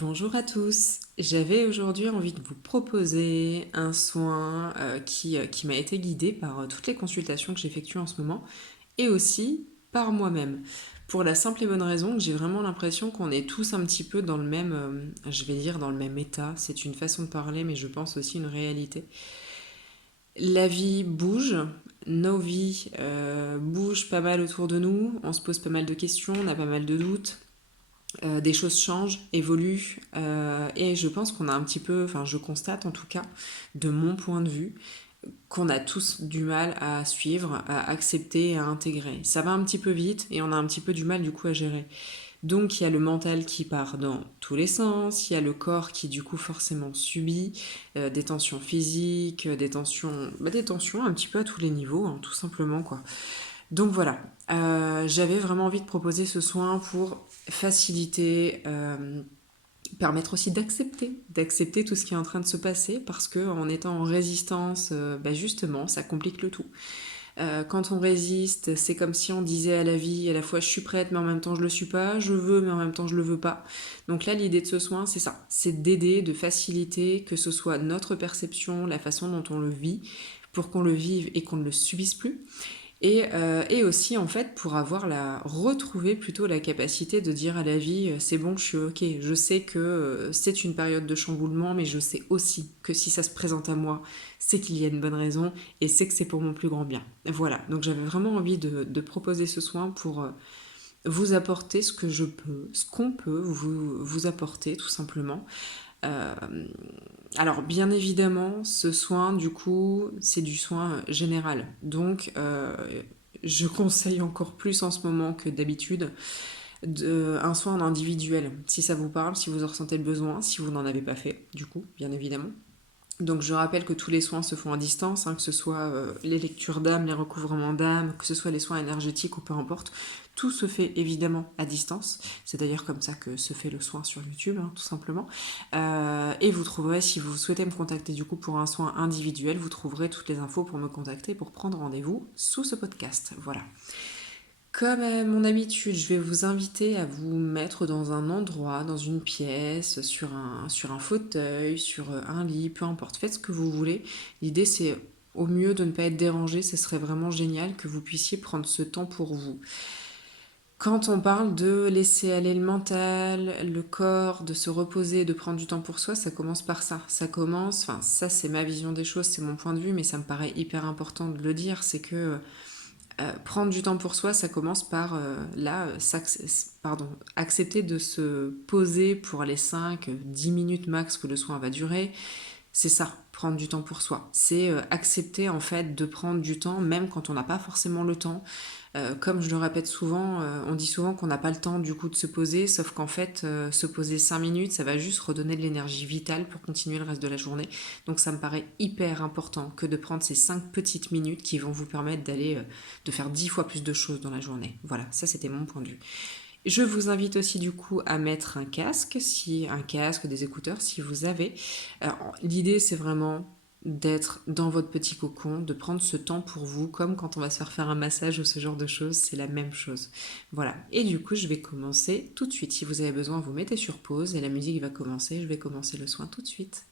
Bonjour à tous. J'avais aujourd'hui envie de vous proposer un soin qui m'a été guidé par toutes les consultations que j'effectue en ce moment et aussi par moi-même. Pour la simple et bonne raison que j'ai vraiment l'impression qu'on est tous un petit peu dans le même, je vais dire dans le même état. C'est une façon de parler, mais je pense aussi une réalité. La vie bouge, nos vies bougent pas mal autour de nous, on se pose pas mal de questions, on a pas mal de doutes. Des choses changent, évoluent, et je pense qu'on a un petit peu, enfin je constate en tout cas, de mon point de vue, qu'on a tous du mal à suivre, à accepter, à intégrer. Ça va un petit peu vite et on a un petit peu du mal du coup à gérer. Donc il y a le mental qui part dans tous les sens, il y a le corps qui du coup forcément subit des tensions physiques, des tensions un petit peu à tous les niveaux, hein, tout simplement quoi. Donc voilà, j'avais vraiment envie de proposer ce soin pour faciliter, permettre aussi d'accepter tout ce qui est en train de se passer parce que en étant en résistance, justement, ça complique le tout. Quand on résiste, c'est comme si on disait à la vie à la fois je suis prête mais en même temps je le suis pas, je veux mais en même temps je le veux pas. Donc là l'idée de ce soin c'est ça, c'est d'aider, de faciliter que ce soit notre perception, la façon dont on le vit pour qu'on le vive et qu'on ne le subisse plus et aussi en fait pour retrouver plutôt la capacité de dire à la vie c'est bon je suis ok, je sais que c'est une période de chamboulement mais je sais aussi que si ça se présente à moi c'est qu'il y a une bonne raison et c'est que c'est pour mon plus grand bien. Voilà, donc j'avais vraiment envie de proposer ce soin pour vous apporter ce que je peux, ce qu'on peut vous apporter tout simplement. Euh, alors, bien évidemment, ce soin, du coup, c'est du soin général. Donc, je conseille encore plus en ce moment que d'habitude un soin individuel. Si ça vous parle, si vous en ressentez le besoin, si vous n'en avez pas fait, du coup, bien évidemment. Donc je rappelle que tous les soins se font à distance, hein, que ce soit les lectures d'âme, les recouvrements d'âme, que ce soit les soins énergétiques ou peu importe. Tout se fait évidemment à distance. C'est d'ailleurs comme ça que se fait le soin sur YouTube, hein, tout simplement. Et vous trouverez, si vous souhaitez me contacter du coup pour un soin individuel, vous trouverez toutes les infos pour me contacter, pour prendre rendez-vous sous ce podcast. Voilà. Comme à mon habitude, je vais vous inviter à vous mettre dans un endroit, dans une pièce, sur un fauteuil, sur un lit, peu importe. Faites ce que vous voulez. L'idée, c'est au mieux de ne pas être dérangé. Ce serait vraiment génial que vous puissiez prendre ce temps pour vous. Quand on parle de laisser aller le mental, le corps, de se reposer, de prendre du temps pour soi, ça commence par ça. Ça commence, enfin ça c'est ma vision des choses, c'est mon point de vue, mais ça me paraît hyper important de le dire, c'est que prendre du temps pour soi, ça commence par accepter de se poser pour les 5, 10 minutes max que le soin va durer. C'est ça, prendre du temps pour soi. C'est accepter en fait de prendre du temps, même quand on n'a pas forcément le temps. Comme je le répète souvent, on dit souvent qu'on n'a pas le temps du coup de se poser, sauf qu'en fait, se poser 5 minutes, ça va juste redonner de l'énergie vitale pour continuer le reste de la journée. Donc ça me paraît hyper important que de prendre ces 5 petites minutes qui vont vous permettre de faire 10 fois plus de choses dans la journée. Voilà, ça c'était mon point de vue. Je vous invite aussi du coup à mettre un casque, des écouteurs si vous avez. L'idée c'est vraiment d'être dans votre petit cocon, de prendre ce temps pour vous, comme quand on va se faire un massage ou ce genre de choses, c'est la même chose. Voilà. Et du coup, je vais commencer tout de suite. Si vous avez besoin, vous mettez sur pause et la musique va commencer. Je vais commencer le soin tout de suite.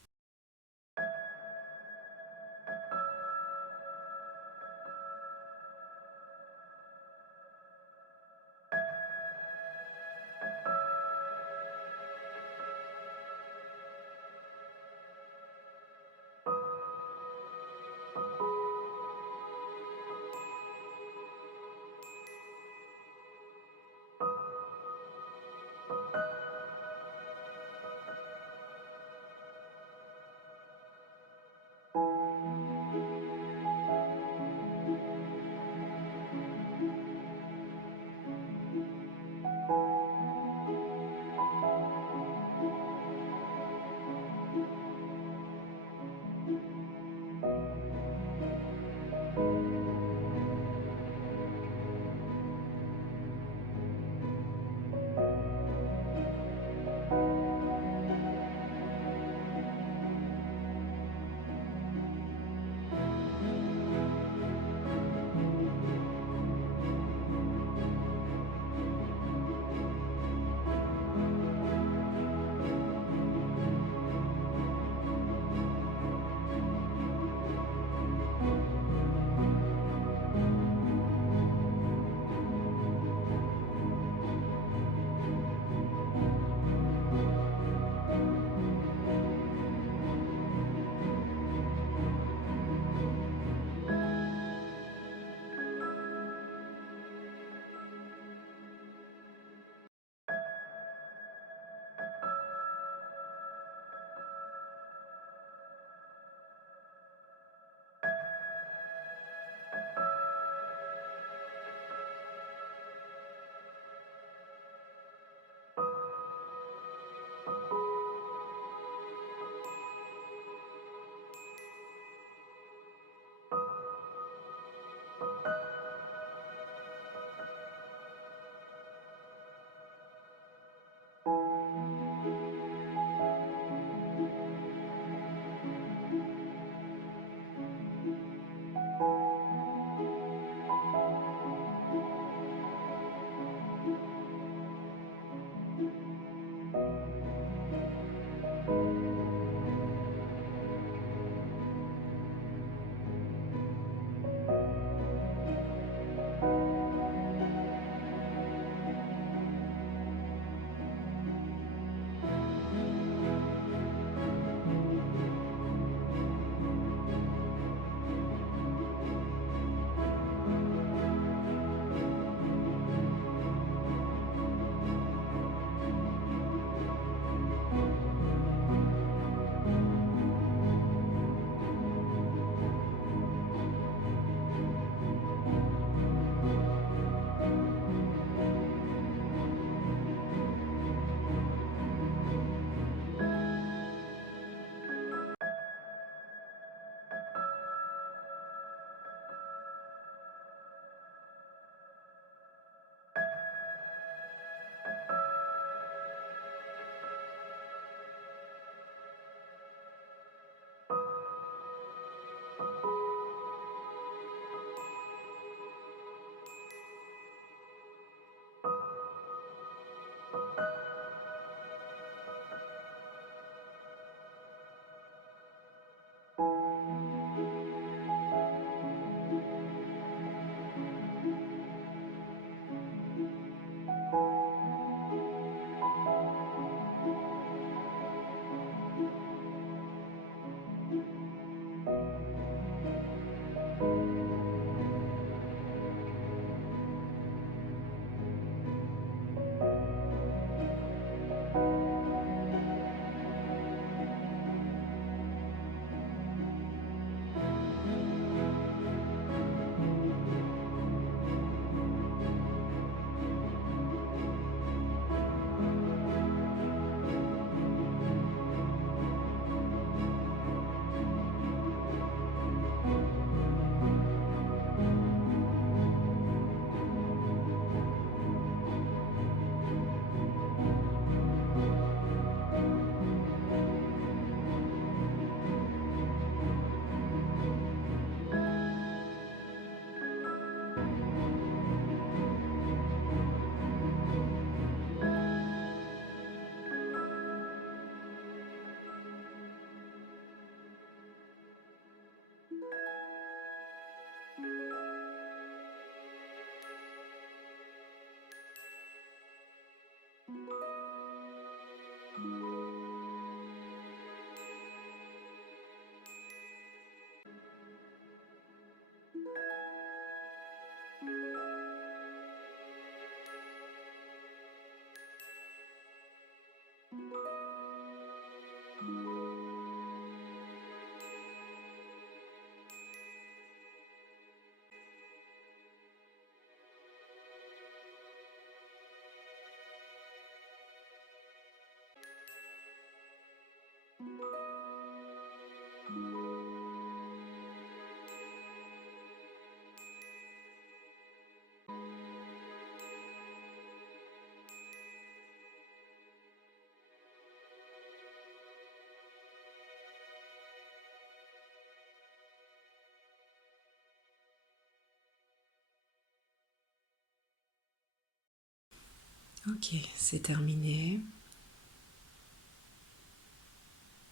Ok, c'est terminé.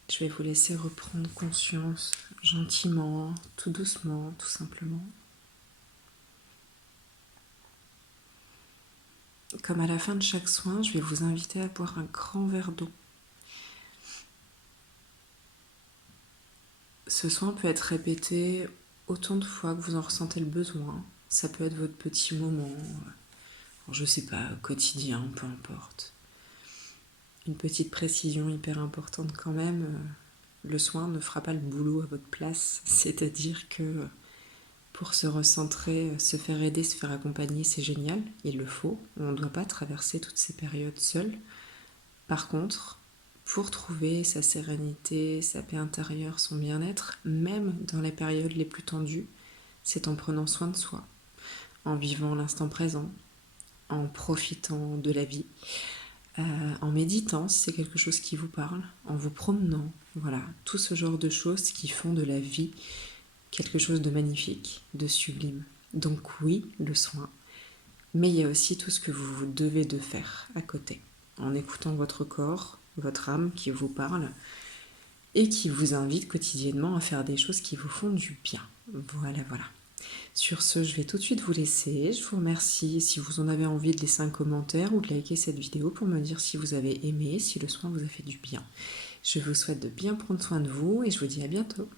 Je vais vous laisser reprendre conscience gentiment, tout doucement, tout simplement. Comme à la fin de chaque soin, je vais vous inviter à boire un grand verre d'eau. Ce soin peut être répété autant de fois que vous en ressentez le besoin. Ça peut être votre petit moment, je sais pas, quotidien, peu importe. Une petite précision hyper importante quand même, le soin ne fera pas le boulot à votre place, c'est-à-dire que pour se recentrer, se faire aider, se faire accompagner, c'est génial, il le faut, on ne doit pas traverser toutes ces périodes seul. Par contre, pour trouver sa sérénité, sa paix intérieure, son bien-être, même dans les périodes les plus tendues, c'est en prenant soin de soi, en vivant l'instant présent, en profitant de la vie, en méditant si c'est quelque chose qui vous parle, en vous promenant, voilà, tout ce genre de choses qui font de la vie quelque chose de magnifique, de sublime. Donc oui, le soin, mais il y a aussi tout ce que vous devez de faire à côté, en écoutant votre corps, votre âme qui vous parle et qui vous invite quotidiennement à faire des choses qui vous font du bien. Voilà, voilà. Sur ce, je vais tout de suite vous laisser. Je vous remercie. Si vous en avez envie de laisser un commentaire ou de liker cette vidéo pour me dire si vous avez aimé, si le soin vous a fait du bien. Je vous souhaite de bien prendre soin de vous et je vous dis à bientôt.